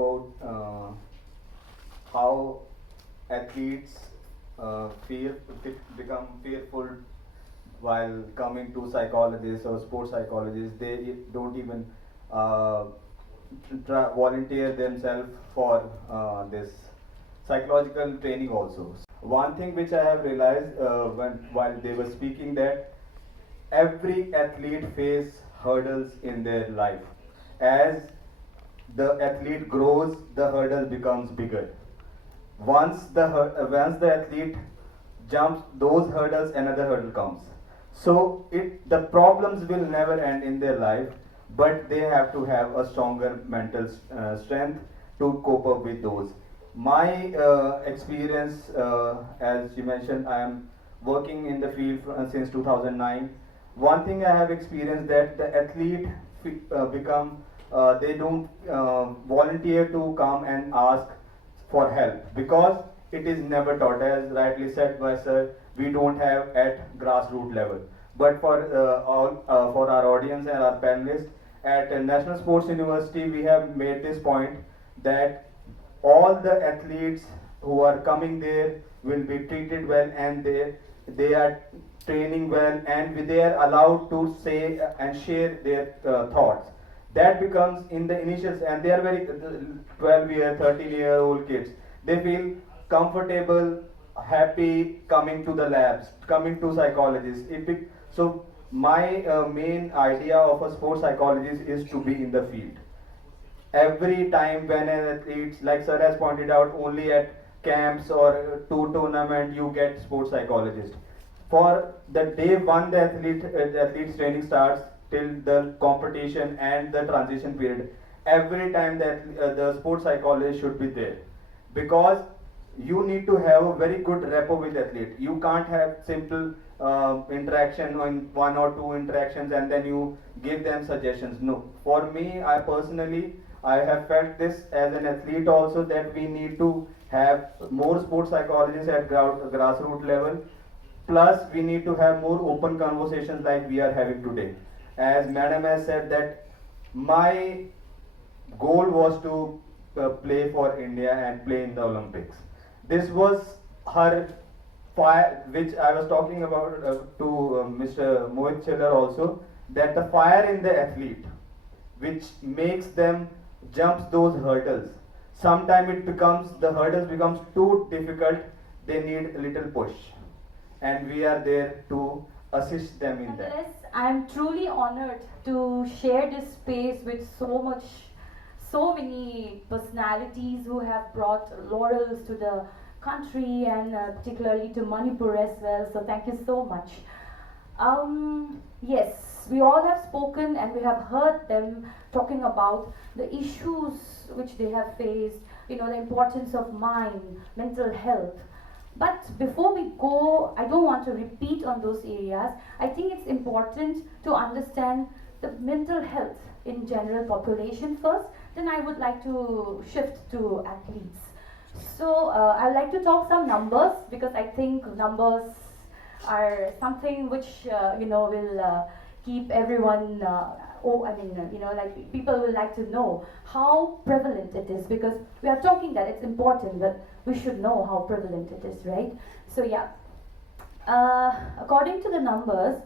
about how athletes fear become fearful while coming to psychologists or sports psychologists. They don't even uh, volunteer themselves for this psychological training also. One thing which I have realized while they were speaking, that every athlete face hurdles in their life. As the athlete grows, the hurdle becomes bigger. Once the athlete jumps those hurdles, another hurdle comes. So the problems will never end in their life, but they have to have a stronger mental strength to cope up with those. My experience, as you mentioned, I am working in the field since 2009. One thing I have experienced, that the athlete become they don't volunteer to come and ask for help, because it is never taught, as rightly said by sir. We don't have at grassroots level, but for our audience and our panelists, at National Sports University we have made this point that all the athletes who are coming there will be treated well, and they are training well, and they are allowed to say and share their thoughts. That becomes in the initials, and they are very 12-year 13-year-old kids. They feel comfortable, happy coming to the labs, coming to psychologists. So my main idea of a sports psychologist is to be in the field. Every time when an athlete, like sir has pointed out, only at camps or to tournament you get sports psychologist. For the day one the athlete's training starts till the competition and the transition period, every time that the sports psychologist should be there, because you need to have a very good rapport with athlete. You can't have simple interaction on one or two interactions and then you give them suggestions. No, for me, I personally, I have felt this as an athlete also, that we need to have more sports psychologists at grassroots level. Plus, we need to have more open conversations like we are having today. As Madam has said, that my goal was to play for India and play in the Olympics. This was her fire, which I was talking about to Mr. Mohit Chiller also, that the fire in the athlete, which makes them jumps those hurdles. Sometimes the hurdles becomes too difficult. They need a little push, and we are there to assist them in that. Yes, I'm truly honored to share this space with so many personalities who have brought laurels to the country, and particularly to Manipur as well. So thank you so much. Yes, we all have spoken and we have heard them talking about the issues which they have faced, the importance of mind, mental health. But before we go, I don't want to repeat on those areas. I think it's important to understand the mental health in general population first. Then I would like to shift to athletes. So I'd like to talk some numbers, because I think numbers are something which will keep everyone. Like people will like to know how prevalent it is, because we are talking that it's important, but we should know how prevalent it is, right? So yeah, according to the numbers,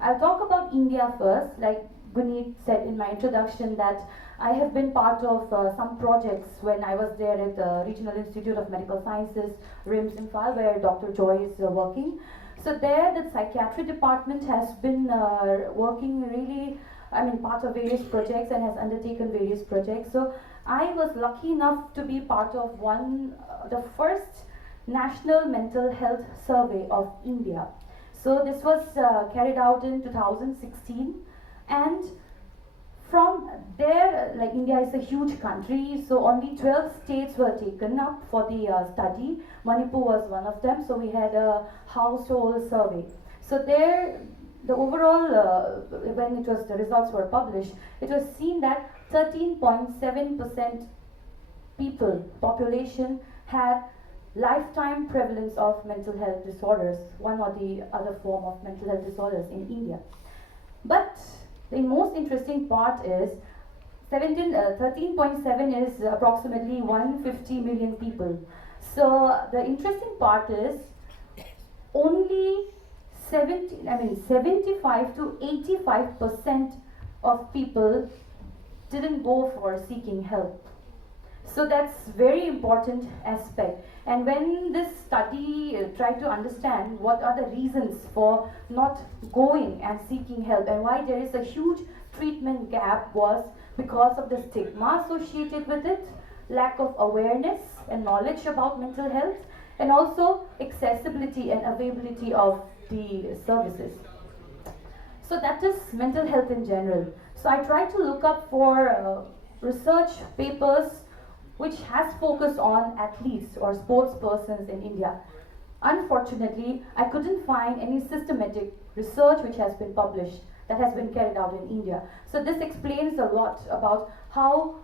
I'll talk about India first. Like Guneet said in my introduction, that I have been part of some projects when I was there at the Regional Institute of Medical Sciences, RIMS Imphal, where Dr. Joy is working. So there, the psychiatry department has been working really, part of various projects and has undertaken various projects. So I was lucky enough to be part of the first National Mental Health Survey of India. So this was carried out in 2016, and from there, like India is a huge country, so only 12 states were taken up for the study. Manipur was one of them, so we had a household survey. So there, the overall, when the results were published, it was seen that 13.7% population had lifetime prevalence of mental health disorders, one or the other form of mental health disorders in India. But the most interesting part is 13.7 is approximately 150 million people. So the interesting part is only 75 to 85% of people didn't go for seeking help. So that's very important aspect. And when this study tried to understand what are the reasons for not going and seeking help and why there is a huge treatment gap was because of the stigma associated with it, lack of awareness and knowledge about mental health, and also accessibility and availability of the services. So that is mental health in general. So I try to look up for research papers which has focused on athletes or sports persons in India. Unfortunately, I couldn't find any systematic research which has been published that has been carried out in India. So this explains a lot about how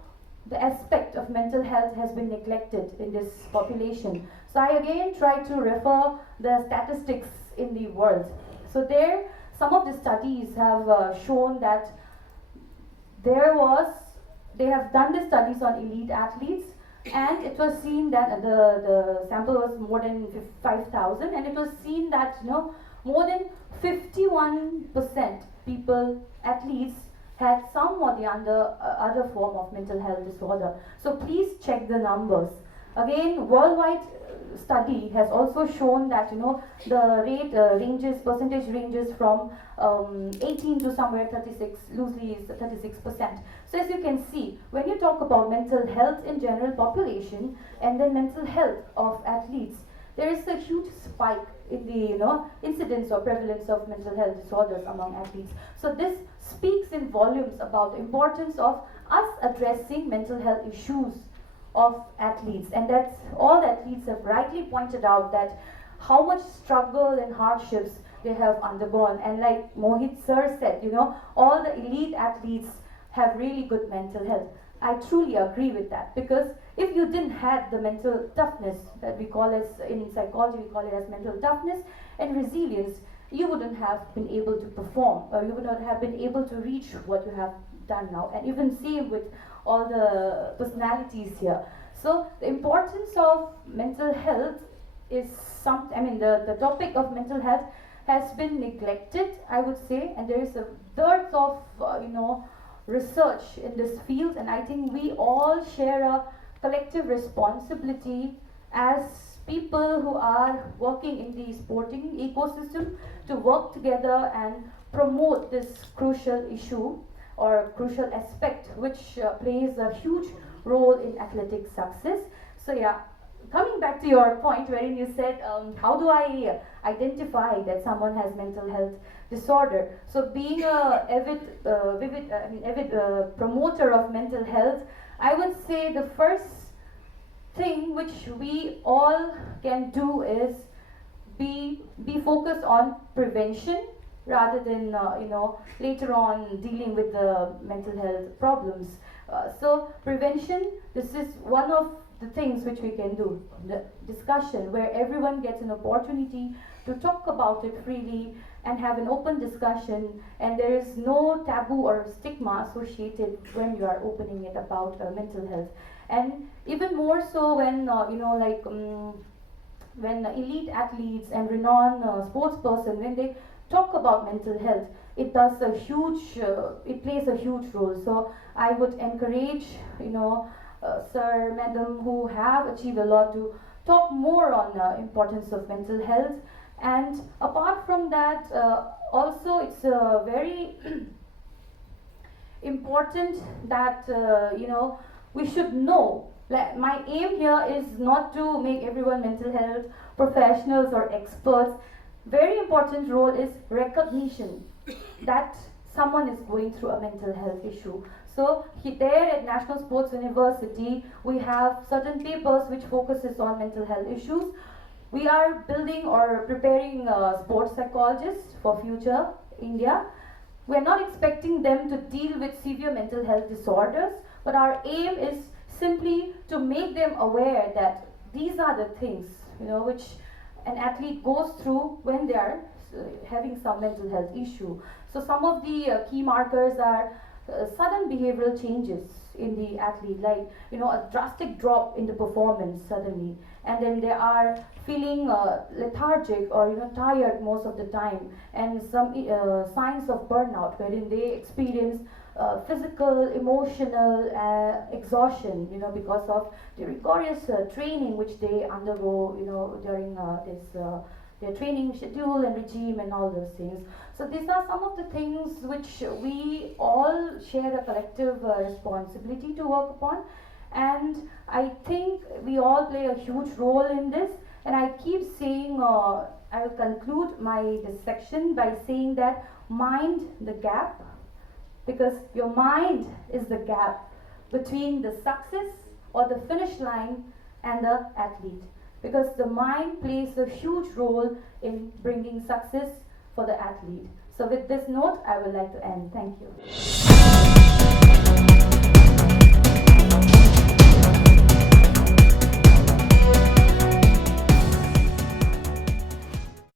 the aspect of mental health has been neglected in this population. So I again try to refer the statistics in the world. So there, some of the studies have shown that they have done the studies on elite athletes, and it was seen that the sample was more than 5,000, and it was seen that more than 51% people, athletes, had some or the other form of mental health disorder. So please check the numbers. Again, worldwide study has also shown that the rate percentage ranges from 18 to somewhere 36, loosely is 36%. So as you can see, when you talk about mental health in general population and then mental health of athletes, there is a huge spike in the incidence or prevalence of mental health disorders among athletes. So this speaks in volumes about the importance of us addressing mental health issues of athletes, and that's all the athletes have rightly pointed out that how much struggle and hardships they have undergone. And like Mohit sir said, all the elite athletes have really good mental health. I truly agree with that, because if you didn't have the mental toughness that we call as in psychology, we call it as mental toughness and resilience, you wouldn't have been able to perform, or you would not have been able to reach what you have done now. And even same with all the personalities here. So the importance of mental health is the topic of mental health has been neglected, I would say, and there is a dearth of research in this field, and I think we all share a collective responsibility as people who are working in the sporting ecosystem to work together and promote this crucial issue or crucial aspect which plays a huge role in athletic success. So yeah, coming back to your point wherein you said how do I identify that someone has mental health disorder. So being a avid promoter of mental health, I would say the first thing which we all can do is be focused on prevention rather than later on dealing with the mental health problems. So prevention, this is one of the things which we can do. The discussion where everyone gets an opportunity to talk about it freely and have an open discussion, and there is no taboo or stigma associated when you are opening it about mental health. And even more so when when elite athletes and renowned sports person, when they talk about mental health, it plays a huge role. So I would encourage sir, madam, who have achieved a lot, to talk more on the importance of mental health. And apart from that, also it's very important that we should know. Like, my aim here is not to make everyone mental health professionals or experts. Very important role is recognition that someone is going through a mental health issue. So there at National Sports University, we have certain papers which focuses on mental health issues. We are building or preparing sports psychologists for future India. We are not expecting them to deal with severe mental health disorders, but our aim is simply to make them aware that these are the things which an athlete goes through when they are having some mental health issue. So some of the key markers are sudden behavioral changes in the athlete, like a drastic drop in the performance suddenly, and then they are feeling lethargic or tired most of the time, and some signs of burnout wherein they experience physical, emotional exhaustion, because of the rigorous training which they undergo, during this their training schedule and regime and all those things. So these are some of the things which we all share a collective responsibility to work upon, and I think we all play a huge role in this. And I keep saying, I will conclude this section by saying that mind the gap, because your mind is the gap between the success or the finish line and the athlete, because the mind plays a huge role in bringing success for the athlete. So with this note, I would like to end. Thank you.